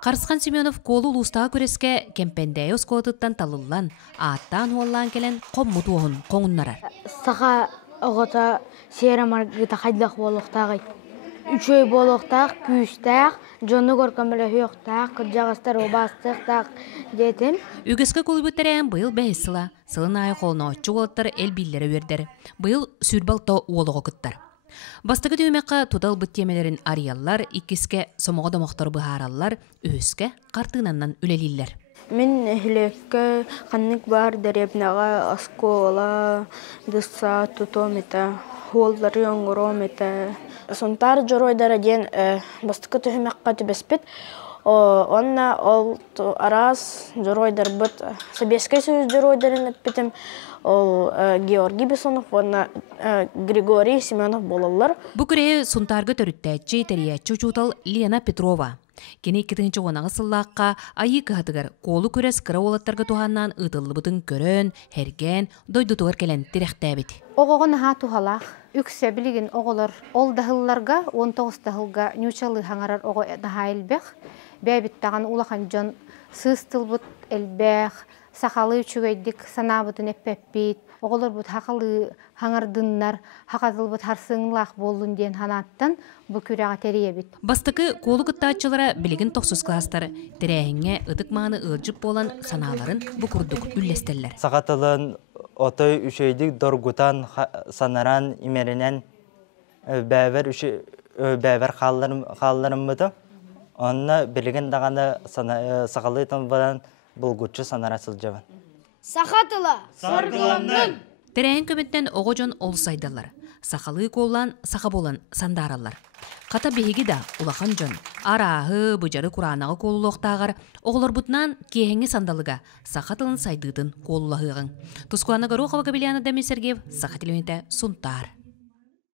Қарысқан Семенов колу лустаға көреске кемпендәй осколатыттан талылан, аттан уоллан келен қоммуту оғын қоңыннара. Саға оғыта сері маргыта қайдақ болуқтағы. Үшөй болуқтақ, күйістақ, жоны көркөмілі хүйіқтақ, күржағыстар обастықтақ детім. Үгіскі колыбыттарен бұйыл бәйсіла, сылын айы қолына отчу олаттар әл биллері өрдер. Бұйыл сүрбалта олығы күттар. Бастығы дөймеққа тұдал бұттемелерін ариялар, иккіске сомығы домақтар бұхаралар, өске қартынаннан үлелілер. Мен хүлекке қанник бар дәребнаға аскола, дұса тұтомета, холдары оңғыромета. Сонтар жоройдары ден бастықы түхімеққа түбеспет. Онна ол арас жоройдар бұд. Собеске сөз жоройдарын өтпетім. Ол Георгий Бессонов, онна Григорий Семенов болалар. Бұкірі сұнтарғы төріттәтчі тәриятчы чутал Лена Петрова. Кені 2-ші онағы сыллаққа айы кығатығар қолы көрес кіра олаттарға туғаннан ұтылы бұтын көрін, hergen, дойдутығар келен тіректәбет. Оғығын ға туғалақ, үксе білген оғылар ол дағылларға, 19 дағылға нючалы хаңарар оғы дұға әлбәқ, бәбіттаған улақан жон сыстыл бұт әлбәқ, сақалы үшігейдік санабытын әппәппет, оғылар бұт хақалы хаңардыннар, хақатыл бұт харсыңлақ болын ден ханаттан бұ күрәға тәрейебет. Бастықы қолы күттатчылара білігін 9 кластары, тірәйіңе ұтық маңы ұржып болан саналарын бұ күрдік үллестелер. Сақатылын отой үшейдік доргутан санаран имерінен бәвер қалларым бұды. Онына білігін дағаны сақалы тұнбадан бұлгүтші санара сылжабын. Сақатыла! Сарғыланның! Тәрәйін көметтен оғы жон ол сайдалар. Сақалы қолан, сақа болан сандаралар. Қата бейгі да улахан жон. Арағы, бұжары құранағы қолылықтағар, оғылар бұтынан кейхеңі сандалыға сақатылын сайдыдың қолылағығын. Тұскуаны ғару қаваға білияны Дәмей Сергеев, Сақатылуеті Сұнтар.